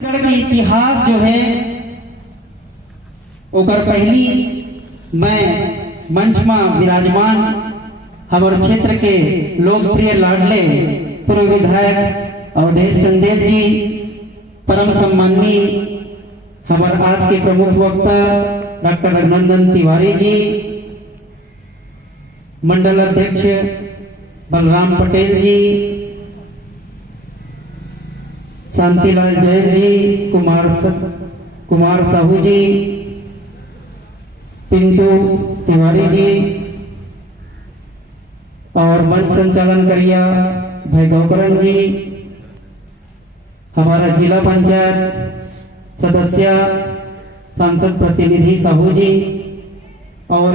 छत्तीसगढ़ के इतिहास जो है ओकर पहली मैं मंच में विराजमान हमारे क्षेत्र के लोकप्रिय लाडले पूर्व विधायक अवधेश चंदेल जी, परम सम्माननीय हमारे आज के प्रमुख वक्ता डॉक्टर रघुनंदन तिवारी जी, मंडल अध्यक्ष बलराम पटेल जी, शांतिलाल जैन जी, कुमार साहू जी, पिंटू तिवारी जी और मंच संचालन करिया भाई गौकरण जी, हमारा जिला पंचायत सदस्य सांसद प्रतिनिधि साहू जी और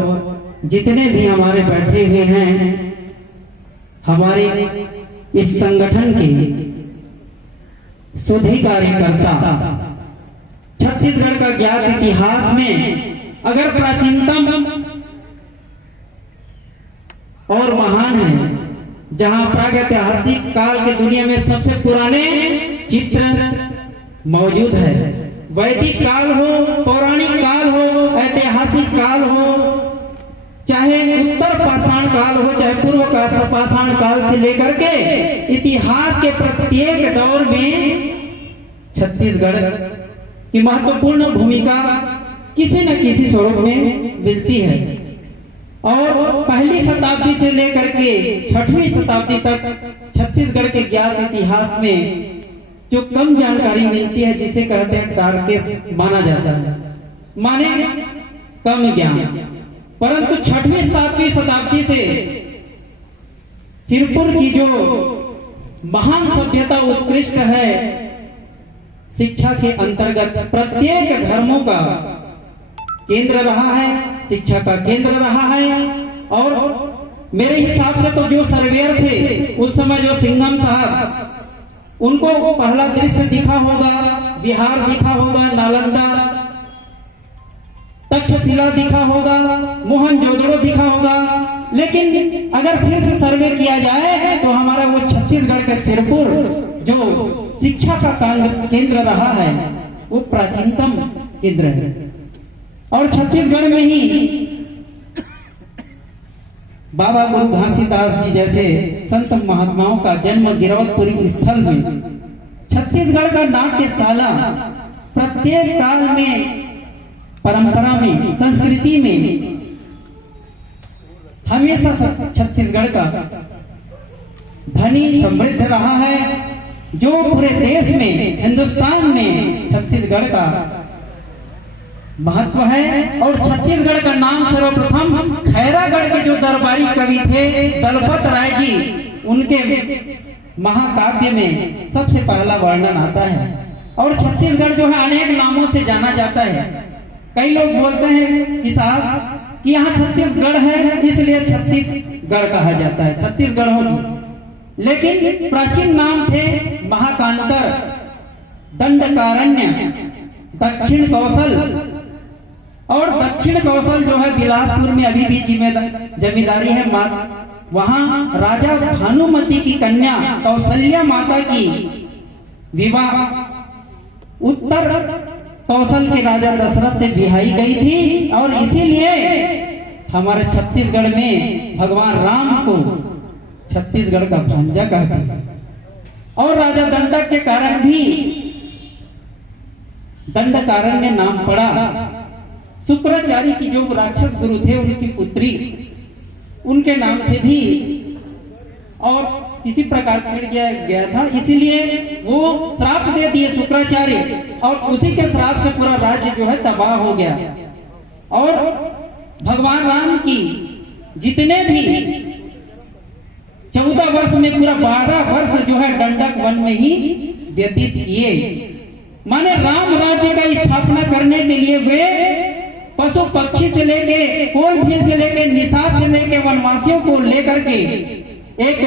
जितने भी हमारे बैठे हुए हैं हमारे इस संगठन के सुधी कार्यकर्ता। छत्तीसगढ़ का ज्ञात इतिहास में अगर प्राचीनतम और महान है, जहां प्रागैतिहासिक काल के दुनिया में सबसे पुराने चित्र मौजूद है, वैदिक काल हो, पौराणिक काल हो, ऐतिहासिक काल हो, चाहे उत्तर पाषाण काल हो, चाहे पूर्व पाषाण काल से लेकर के इतिहास के प्रत्येक दौर में छत्तीसगढ़ की महत्वपूर्ण भूमिका किसी न किसी स्वरूप में मिलती है। और पहली शताब्दी से लेकर के 6वीं शताब्दी तक छत्तीसगढ़ के ज्ञात इतिहास में जो कम जानकारी मिलती है, जिसे कहते हैं डार्केस्ट माना जाता है, माने कम ज्ञान, परंतु 6वीं 7वीं शताब्दी से सिरपुर की जो महान सभ्यता उत्कृष्ट है, शिक्षा के अंतर्गत प्रत्येक धर्मों का केंद्र रहा है, शिक्षा का केंद्र रहा है। और मेरे हिसाब से तो जो सर्वेयर थे उस समय, जो सिंघम साहब, उनको पहला दृश्य दिखा होगा, बिहार दिखा होगा, नालंदा, तक्षशिला दिखा होगा, मोहनजोदड़ो दिखा होगा, लेकिन अगर फिर से सर्वे किया जाए तो हमारा वो छत्तीसगढ़ के सिरपुर जो शिक्षा का केंद्र रहा है वो प्राचीनतम केंद्र है। और छत्तीसगढ़ में ही बाबा गुरु घासीदास जी जैसे संत महात्माओं का जन्म गिरवतपुरी स्थल में, छत्तीसगढ़ का नाट्यशाला प्रत्येक काल में, परंपरा में, संस्कृति में हमेशा छत्तीसगढ़ का धनी समृद्ध रहा है, जो पूरे देश में, हिंदुस्तान में छत्तीसगढ़ का महत्व है। और छत्तीसगढ़ का नाम सर्वप्रथम खैरागढ़ के जो दरबारी कवि थे दलपत राय जी, उनके महाकाव्य में सबसे पहला वर्णन आता है। और छत्तीसगढ़ जो है अनेक नामों से जाना जाता है। कई लोग बोलते हैं कि साहब कि यहाँ छत्तीसगढ़ है इसलिए छत्तीसगढ़ कहा जाता है, छत्तीसगढ़ होगी, लेकिन प्राचीन नाम थे महाकांतर, दंडकारण्य, दक्षिण कौशल। और दक्षिण कौशल जो है बिलासपुर में अभी भी जमींदारी है, वहां राजा भानुमति की कन्या कौशल्या माता की विवाह उत्तर कौशल के राजा दशरथ से बिहाई गई थी। और इसीलिए हमारे छत्तीसगढ़ में भगवान राम को छत्तीसगढ़ का भांजा कहते हैं। और राजा दंडक के कारण भी दंडकारण्य नाम पड़ा। शुक्राचार्य की जो राक्षस गुरु थे उनकी पुत्री, उनके नाम से भी और इसी प्रकार छिड़ गया था, इसीलिए वो श्राप दे दिए शुक्राचार्य, और उसी के श्राप से पूरा राज्य जो है तबाह हो गया। और भगवान राम की जितने भी 14 वर्ष में पूरा 12 वर्ष जो है दंडक वन में ही व्यतीत किए। माने राम राज्य का स्थापना करने के लिए वे पशु पक्षी से लेके, कोल भील से लेके, निषाद से लेके, वनवासियों को लेकर के एक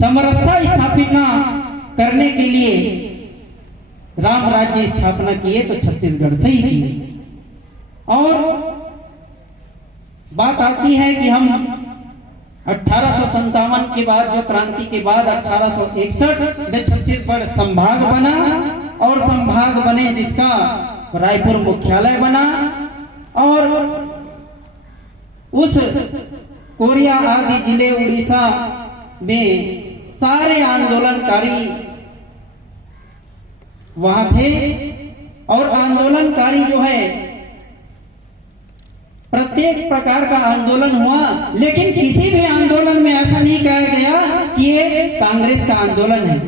समरसता स्थापना करने के लिए राम राज्य स्थापना किए तो छत्तीसगढ़ से ही किए। और बात आती है कि हम 1857 के बाद, जो क्रांति के बाद 1861 में छत्तीसगढ़ संभाग बना, और संभाग बने जिसका रायपुर मुख्यालय बना। और उस कोरिया आदि जिले उड़ीसा में सारे आंदोलनकारी वहां थे। और आंदोलनकारी जो है, प्रत्येक प्रकार का आंदोलन हुआ, लेकिन किसी भी आंदोलन में ऐसा नहीं कहा गया कि ये कांग्रेस का आंदोलन है।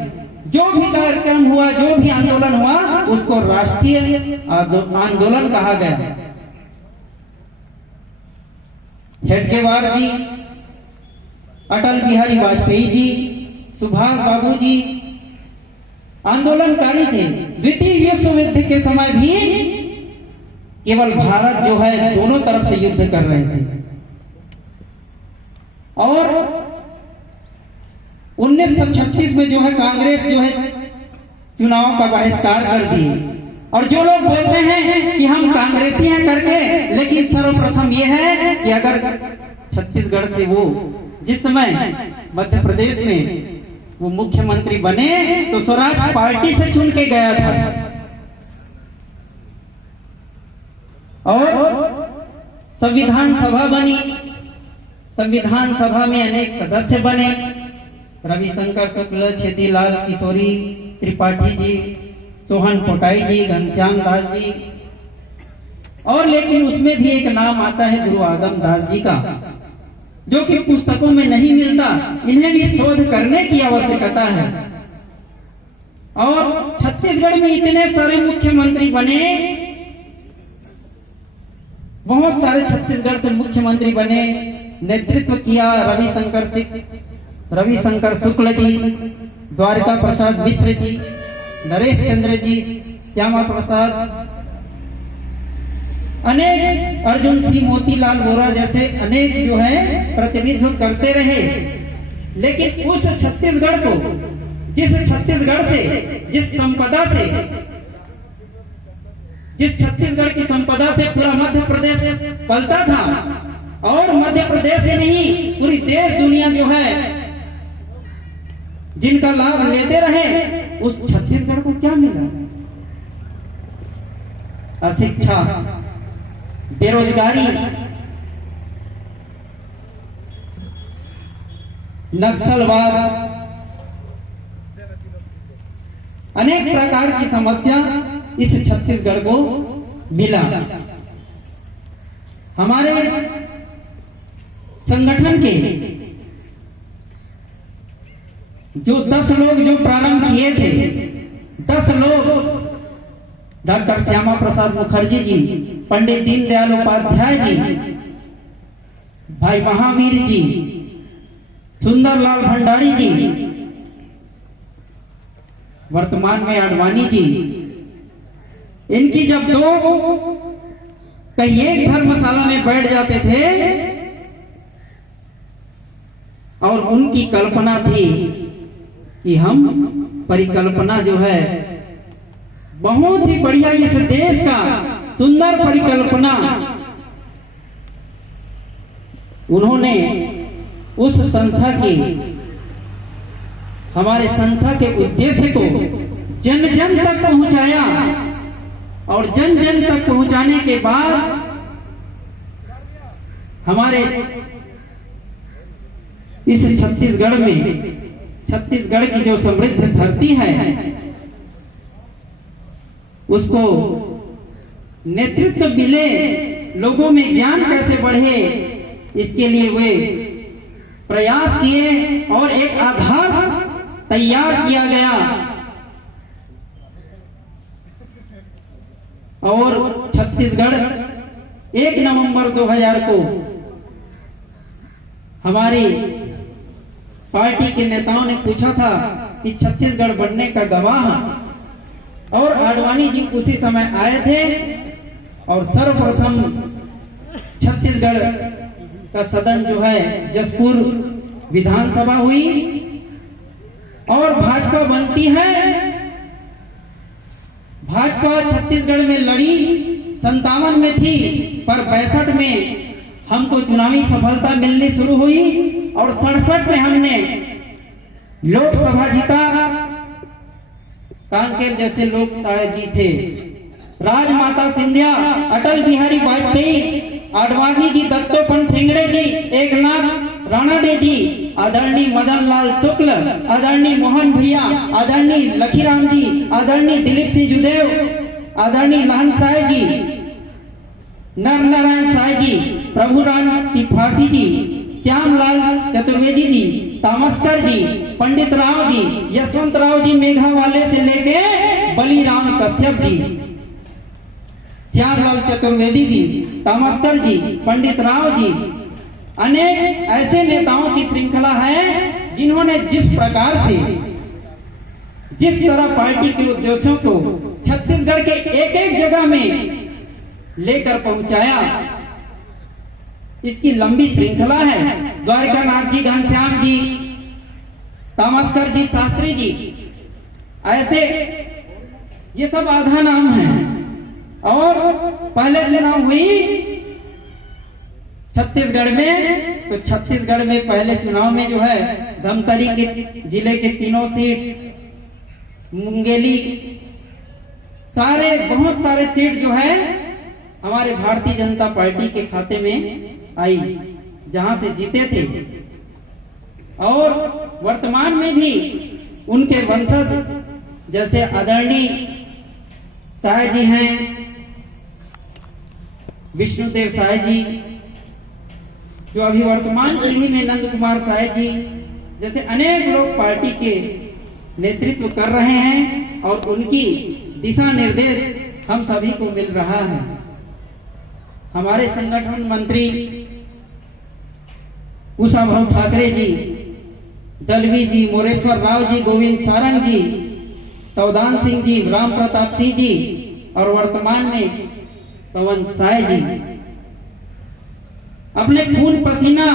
जो भी कार्यक्रम हुआ, जो भी आंदोलन हुआ, उसको राष्ट्रीय आंदोलन कहा गया। हेडगेवार जी, अटल बिहारी वाजपेयी जी, सुभाष बाबू जी आंदोलनकारी थे। द्वितीय विश्व युद्ध के समय भी केवल भारत जो है दोनों तरफ से युद्ध कर रहे थे। और 1936 में जो है कांग्रेस जो है चुनाव का बहिष्कार कर दिए। और जो लोग बोलते हैं कि हम कांग्रेसी हैं करके, लेकिन सर्वप्रथम यह है कि अगर छत्तीसगढ़ से वो जिस समय मध्य प्रदेश में वो मुख्यमंत्री बने तो स्वराज पार्टी से चुन के गया था। और संविधान सभा बनी, संविधान सभा में अनेक सदस्य बने, रविशंकर शुक्ल, छेदीलाल किशोरी त्रिपाठी जी, सोहन पोटाई जी, घनश्याम दास जी। और लेकिन उसमें भी एक नाम आता है गुरु आगम दास जी का, जो कि पुस्तकों में नहीं मिलता। इन्हें भी शोध करने की आवश्यकता है। और छत्तीसगढ़ में इतने सारे मुख्यमंत्री बने, बहुत सारे छत्तीसगढ़ से मुख्यमंत्री बने। नेतृत्व किया रविशंकर शुक्ल जी, द्वारिका प्रसाद मिश्र जी, नरेश चंद्र जी, श्यामा प्रसाद, अनेक अर्जुन सिंह, मोतीलाल वोरा जैसे अनेक जो है प्रतिनिधित्व करते रहे। लेकिन उस छत्तीसगढ़ को, जिस छत्तीसगढ़ से, जिस छत्तीसगढ़ की संपदा से पूरा मध्य प्रदेश पलता था, और मध्य प्रदेश ही नहीं पूरी देश दुनिया जो है जिनका लाभ लेते रहे, उस छत्तीसगढ़ को क्या मिला? अशिक्षा, बेरोजगारी, नक्सलवाद, अनेक प्रकार की समस्या इस छत्तीसगढ़ को मिला। हमारे संगठन के जो 10 लोग जो प्रारंभ किए थे, 10 लोग, डॉक्टर श्यामा प्रसाद मुखर्जी जी, पंडित दीनदयाल उपाध्याय जी, भाई महावीर जी, सुंदरलाल भंडारी जी, वर्तमान में आडवाणी जी। इनकी जब दो कहीं एक धर्मशाला में बैठ जाते थे, और उनकी कल्पना थी कि हम परिकल्पना जो है बहुत ही बढ़िया, इस देश का सुंदर परिकल्पना उन्होंने उस संस्था की, हमारे संस्था के उद्देश्य को जन जन तक पहुंचाया। और जन जन तक पहुंचाने के बाद हमारे इस छत्तीसगढ़ में, छत्तीसगढ़ की जो समृद्ध धरती है, उसको नेतृत्व मिले, लोगों में ज्ञान कैसे बढ़े, इसके लिए वे प्रयास किए और एक आधार तैयार किया गया। और छत्तीसगढ़ 1 नवंबर 2000 को हमारी पार्टी के नेताओं ने पूछा था कि छत्तीसगढ़ बनने का गवाह, और आडवाणी जी उसी समय आए थे। और सर्वप्रथम छत्तीसगढ़ का सदन जो है जसपुर विधानसभा हुई, और भाजपा बनती है। भाजपा छत्तीसगढ़ में लड़ी, 57 में थी, पर 62 में हमको चुनावी सफलता मिलनी शुरू हुई। और 67 में हमने लोकसभा जीता। कांकेर जैसे लोग शायद जीते। राजमाता सिंधिया, अटल बिहारी वाजपेयी, आडवाणी जी, दत्तोपंत ठेंगड़े जी, एकनाथ राणाडे जी, आदरणीय मदन लाल शुक्ल, आदरणीय मोहन भैया, आदरणीय लखीराम जी, आदरणीय दिलीप सिंह जुदेव, आदरणीय लहन साय जी, नर नारायण साय जी, प्रभुराम त्रिपाठी जी, श्यामलाल चतुर्वेदी जी, तामस्कर जी, पंडित राव जी, यशवंत राव जी मेघावाले से लेके बलिराम कश्यप जी, श्यामलाल चतुर्वेदी जी, तामस्कर जी, पंडित राव जी, अनेक ऐसे नेताओं की श्रृंखला है जिन्होंने जिस प्रकार से, जिस तरह पार्टी के उद्देश्यों को छत्तीसगढ़ के एक एक जगह में लेकर पहुंचाया, इसकी लंबी श्रृंखला है। द्वारकानाथ जी, घनश्याम जी, तामस्कर जी, शास्त्री जी, ऐसे ये सब आधा नाम है। और पहले चुनाव हुई छत्तीसगढ़ में, तो छत्तीसगढ़ में पहले चुनाव में जो है धमतरी के जिले के 3 सीट, मुंगेली, बहुत सारे सीट जो है हमारे भारतीय जनता पार्टी के खाते में आई, जहां से जीते थे। और वर्तमान में भी उनके वंशज जैसे आदरणीय साय जी हैं, विष्णुदेव साय जी, जो अभी वर्तमान पीढ़ी में नंद कुमार साय जी जैसे अनेक लोग पार्टी के नेतृत्व कर रहे हैं और उनकी दिशा निर्देश हम सभी को मिल रहा है। हमारे संगठन मंत्री उषा भाऊ ठाकरे जी, दलवी जी, मोरेश्वर राव जी, गोविंद सारंग जी, सौदान सिंह जी, राम प्रताप सिंह जी और वर्तमान में पवन साय जी अपने खून पसीना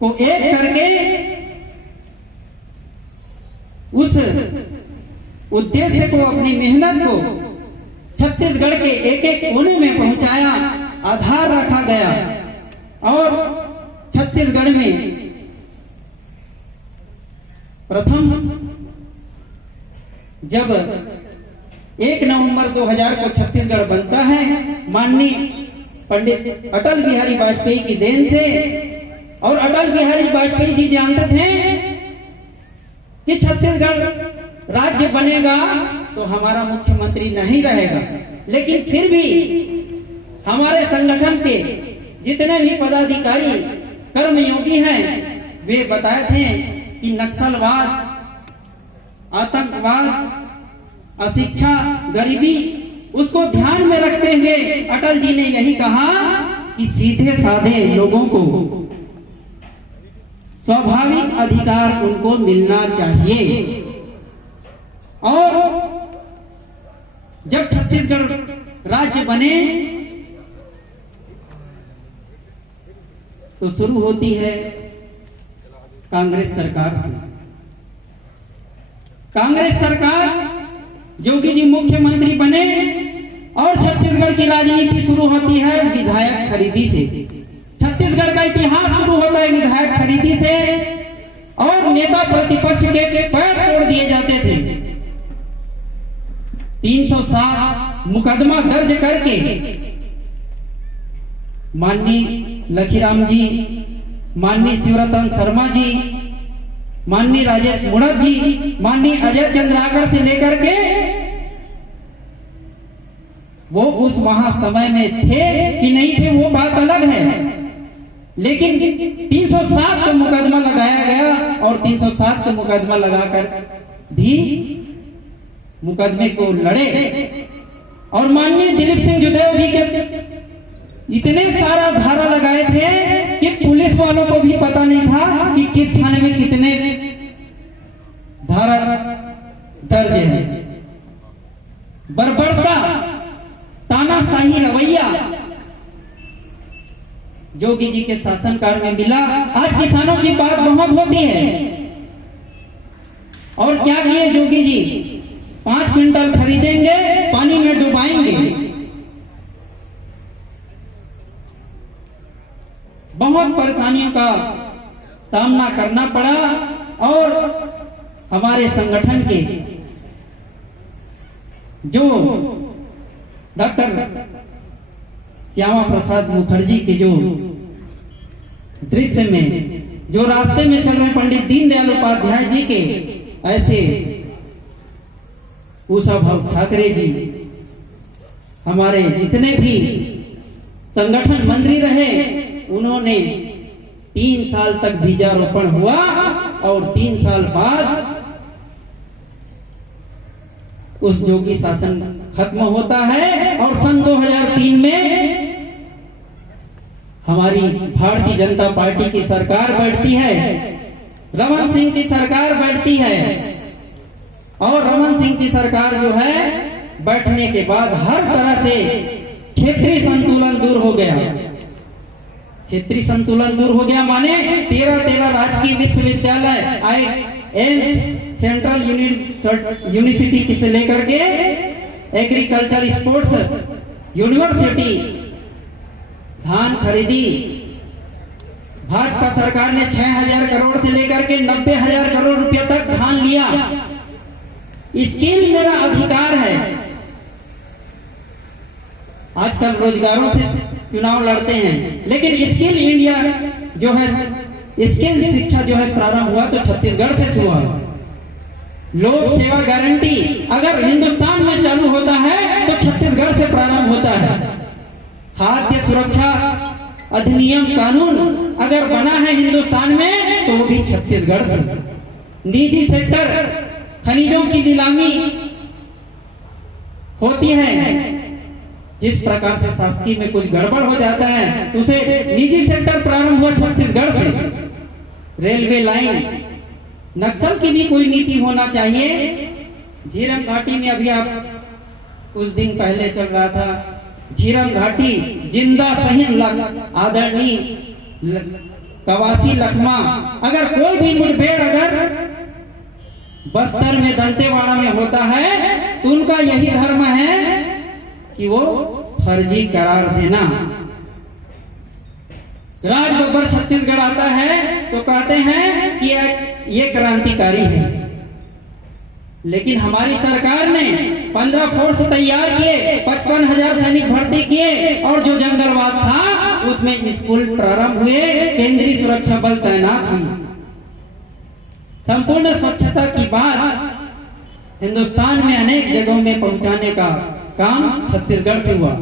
को एक करके उस उद्देश्य को, अपनी मेहनत को छत्तीसगढ़ के एक एक कोने में पहुंचाया, आधार रखा गया। और छत्तीसगढ़ में प्रथम जब 1 नवंबर 2000 को छत्तीसगढ़ बनता है, माननीय पंडित अटल बिहारी वाजपेयी की देन से। और अटल बिहारी वाजपेयी जी जानते थे कि छत्तीसगढ़ राज्य बनेगा तो हमारा मुख्यमंत्री नहीं रहेगा, लेकिन फिर भी हमारे संगठन के जितने भी पदाधिकारी, कर्मयोगी हैं, वे बताए थे कि नक्सलवाद, आतंकवाद, अशिक्षा, गरीबी, उसको ध्यान में रखते हुए अटल जी ने यही कहा कि सीधे साधे लोगों को स्वाभाविक अधिकार उनको मिलना चाहिए। और जब छत्तीसगढ़ राज्य बने तो शुरू होती है कांग्रेस सरकार से। कांग्रेस सरकार, जोगी जी मुख्यमंत्री बने और छत्तीसगढ़ की राजनीति शुरू होती है विधायक खरीदी से। छत्तीसगढ़ का इतिहास शुरू होता है विधायक खरीदी से। और नेता प्रतिपक्ष के पैर तोड़ दिए जाते थे। 307 मुकदमा दर्ज करके माननीय लखीराम जी, माननीय शिवरतन शर्मा जी, माननीय राजेश मुड़त जी, माननीय अजय चंद्राकर से लेकर के वो उस महासमय में थे कि नहीं थे वो बात अलग है, लेकिन 307 का मुकदमा लगाया गया और 307 का मुकदमा लगाकर भी मुकदमे को लड़े। और माननीय दिलीप सिंह जुदेव जी के इतने सारा धारा लगाए थे कि पुलिस वालों को भी पता नहीं था कि किस थाने में कितने धारा दर्ज है। बर्बरता, तानाशाही रवैया जोगी जी के शासनकाल में मिला। आज किसानों की बात बहुत होती है। और क्या किए जोगी जी? 5 क्विंटल खरीदेंगे, पानी में डुबाएंगे। बहुत परेशानियों का सामना करना पड़ा और हमारे संगठन के जो डॉक्टर श्यामा प्रसाद मुखर्जी के जो दृश्य में जो रास्ते में चल रहे पंडित दीनदयाल उपाध्याय जी के, ऐसे कुशाभाऊ ठाकरे जी, हमारे जितने भी संगठन मंत्री रहे, उन्होंने 3 साल तक बीजारोपण हुआ और 3 साल बाद उस जोगी शासन खत्म होता है और सन 2003 में हमारी भारतीय जनता पार्टी की सरकार बैठती है, रमन सिंह की सरकार बैठती है। और रमन सिंह की सरकार जो है बैठने के बाद हर तरह से क्षेत्रीय संतुलन दूर हो गया। क्षेत्रीय संतुलन दूर हो गया माने 13 राजकीय विश्वविद्यालय, एम्स, सेंट्रल यूनिवर्सिटी से लेकर के एग्रीकल्चर स्पोर्ट्स यूनिवर्सिटी, धान खरीदी, भाजपा सरकार ने 6,000 करोड़ से लेकर के 90,000 करोड़ रुपया तक धान लिया। स्किल मेरा अधिकार है। आजकल रोजगारों से चुनाव लड़ते हैं, लेकिन स्किल इंडिया जो है, स्किल शिक्षा जो है प्रारंभ हुआ तो छत्तीसगढ़ से शुरू हुआ। लोक सेवा गारंटी अगर हिंदुस्तान में चालू होता है तो छत्तीसगढ़ से प्रारंभ होता है। खाद्य सुरक्षा अधिनियम कानून अगर बना है हिंदुस्तान में तो वो भी छत्तीसगढ़ से। निजी सेक्टर खनिजों की नीलामी होती है, जिस प्रकार से शासकीय में कुछ गड़बड़ हो जाता है तो उसे निजी सेक्टर प्रारंभ हुआ छत्तीसगढ़ से। रेलवे लाइन, नक्सल की भी कोई नीति होना चाहिए। झीरम घाटी में अभी आप कुछ दिन पहले चल रहा था, झीरम घाटी जिंदा शहीद आदरणीय कवासी लखमा, अगर कोई भी मुठभेड़ अगर बस्तर में दंतेवाड़ा में होता है तो उनका यही धर्म है कि वो फर्जी करार देना। राज बब्बर छत्तीसगढ़ आता है तो कहते हैं कि ये क्रांतिकारी है, लेकिन हमारी सरकार ने 15 फोर्स तैयार किए, 55,000 सैनिक भर्ती किए और जो जंगलवाद था उसमें स्कूल प्रारंभ हुए, केंद्रीय सुरक्षा बल तैनात हुई। संपूर्ण स्वच्छता की बात हिंदुस्तान में अनेक जगहों में पहुंचाने का काम छत्तीसगढ़ से हुआ।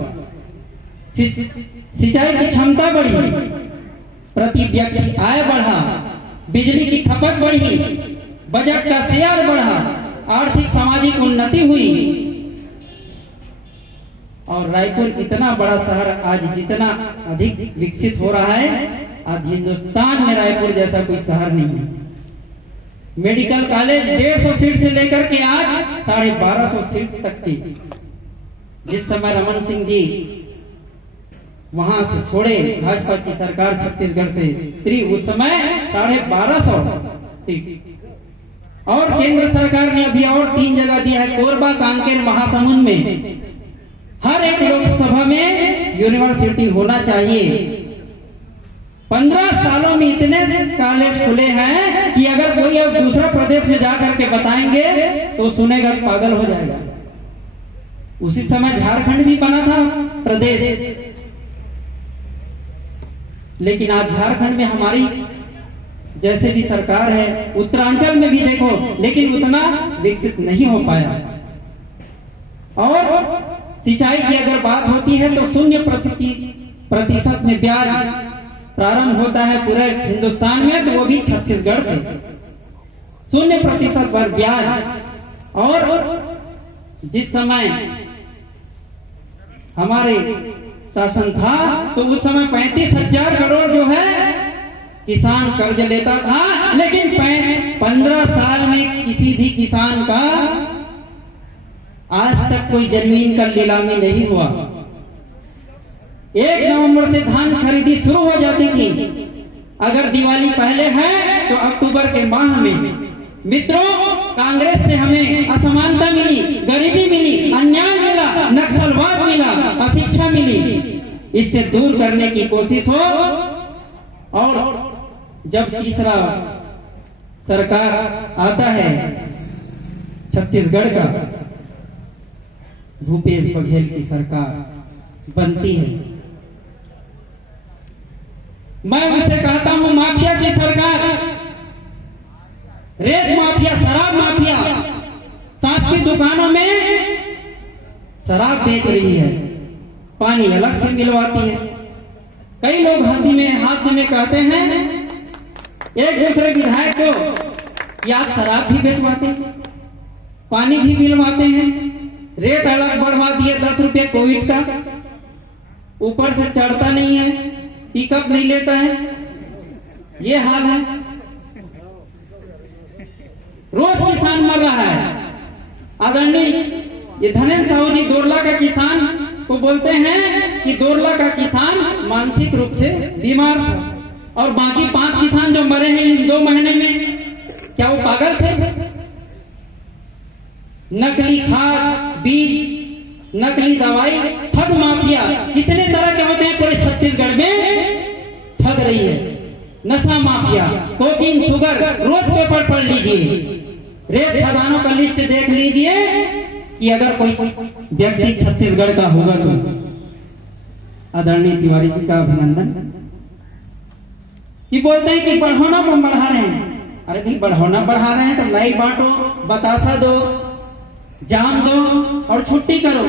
सिंचाई की क्षमता बढ़ी, प्रति व्यक्ति आय बढ़ा, बिजली की खपत बढ़ी, बजट का शेयर बढ़ा, आर्थिक सामाजिक उन्नति हुई। और रायपुर इतना बड़ा शहर आज जितना अधिक विकसित हो रहा है, आज हिंदुस्तान में रायपुर जैसा कोई शहर नहीं है। मेडिकल कॉलेज 150 सीट से लेकर के आज 1250 सीट तक की। जिस समय रमन सिंह जी वहां से छोड़े भाजपा की सरकार छत्तीसगढ़ से, उस समय 1250 सीट। और केंद्र सरकार ने अभी और 3 जगह दिया है, कोरबा, कांकेर, महासमुंद में। हर एक लोकसभा में यूनिवर्सिटी होना चाहिए। 15 सालों में इतने कॉलेज खुले हैं कि अगर कोई अब दूसरा प्रदेश में जाकर के बताएंगे तो सुनेगा पागल हो जाएगा। उसी समय झारखंड भी बना था प्रदेश, लेकिन आज झारखंड में हमारी जैसे भी सरकार है, उत्तरांचल में भी देखो, लेकिन उतना विकसित नहीं हो पाया। और सिंचाई की अगर बात होती है तो 0% में ब्याज प्रारंभ होता है पूरे हिंदुस्तान में, तो वो भी छत्तीसगढ़ से 0% पर ब्याज। और जिस समय हमारे शासन था तो उस समय 35,000 करोड़ जो है किसान कर्ज लेता था, लेकिन 15 साल में किसी भी किसान का आज तक कोई जमीन का नीलामी नहीं हुआ। 1 नवंबर से धान खरीदी शुरू हो जाती थी। अगर दिवाली पहले है तो अक्टूबर के माह में। मित्रों, कांग्रेस से हमें असमानता मिली, गरीबी मिली, अन्याय मिला, नक्सलवाद मिला, अशिक्षा मिली। इससे दूर करने की कोशिश हो और जब तीसरा सरकार आता है छत्तीसगढ़ का, भूपेश बघेल की सरकार बनती है। मैं उसे कहता हूं माफिया की सरकार, रेत माफिया, शराब माफिया, शासकीय दुकानों में शराब बेच रही है, पानी अलग से मिलवाती है। कई लोग हंसी में हास्य में कहते हैं एक दूसरे विधायक को कि आप शराब भी बेचवाते हैं, पानी भी मिलवाते हैं, रेट अलग बढ़वा दिए 10 रुपये कोविड का, ऊपर से चढ़ता नहीं है, पिकअप नहीं लेता है, ये हाल है। रोज किसान मर रहा है। आदरणीय ये धनेन्द्र साहू जी दोरला का किसान को बोलते हैं कि दोरला का किसान मानसिक रूप से बीमार था, और बाकी 5 किसान जो मरे हैं इन 2 महीने में, क्या वो पागल थे? नकली खाद, बीज, नकली दवाई, ठग माफिया कितने तरह के होते हैं पूरे छत्तीसगढ़ में ठग रही है। नशा माफिया, कोकीन, शुगर, रोज पेपर पढ़ लीजिए, रेत खदानों का लिस्ट देख लीजिए कि अगर कोई व्यक्ति छत्तीसगढ़ का होगा तो आदरणीय तिवारी जी का अभिनंदन। कि बोलते हैं कि बढ़ाना बढ़ा रहे हैं, अरे भाई बढ़ाना बढ़ा रहे हैं तो लाई बांटो, बतासा दो, जाम दो और छुट्टी करो,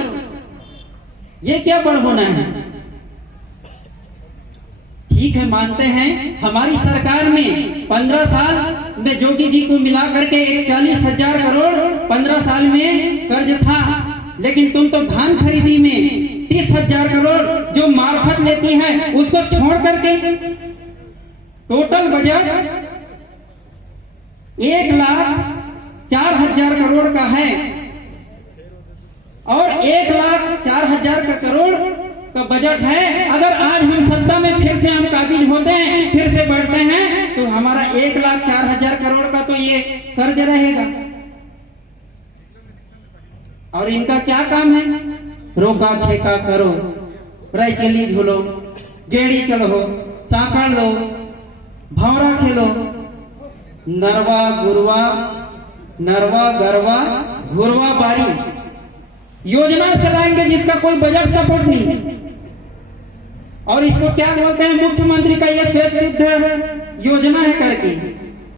ये क्या बढ़ाना है? ठीक है, मानते हैं हमारी सरकार में 15 साल में जोगी जी को मिला करके 40,000 करोड़ 15 साल में कर्ज था, लेकिन तुम तो धान खरीदी में 30,000 करोड़ जो मार्फत लेती है उसको छोड़ करके टोटल बजट 1,04,000 करोड़ का है, और 1,04,000 का करोड़ का बजट है। अगर आज हम सत्ता में फिर से हम काबिज होते हैं, फिर से बढ़ते हैं, तो हमारा 1,04,000 करोड़ का तो ये कर्ज रहेगा। और इनका क्या काम है? रोका छेका करो, रैचेली झूलो, गेड़ी चढ़ो, साकड़ लो, भौरा खेलो, नरवा गुरवा, नरवा गरवा घुरवा बारी योजना चलाएंगे जिसका कोई बजट सपोर्ट नहीं। और इसको क्या बोलते हैं? मुख्यमंत्री का ये श्वेत सिद्ध योजना है करके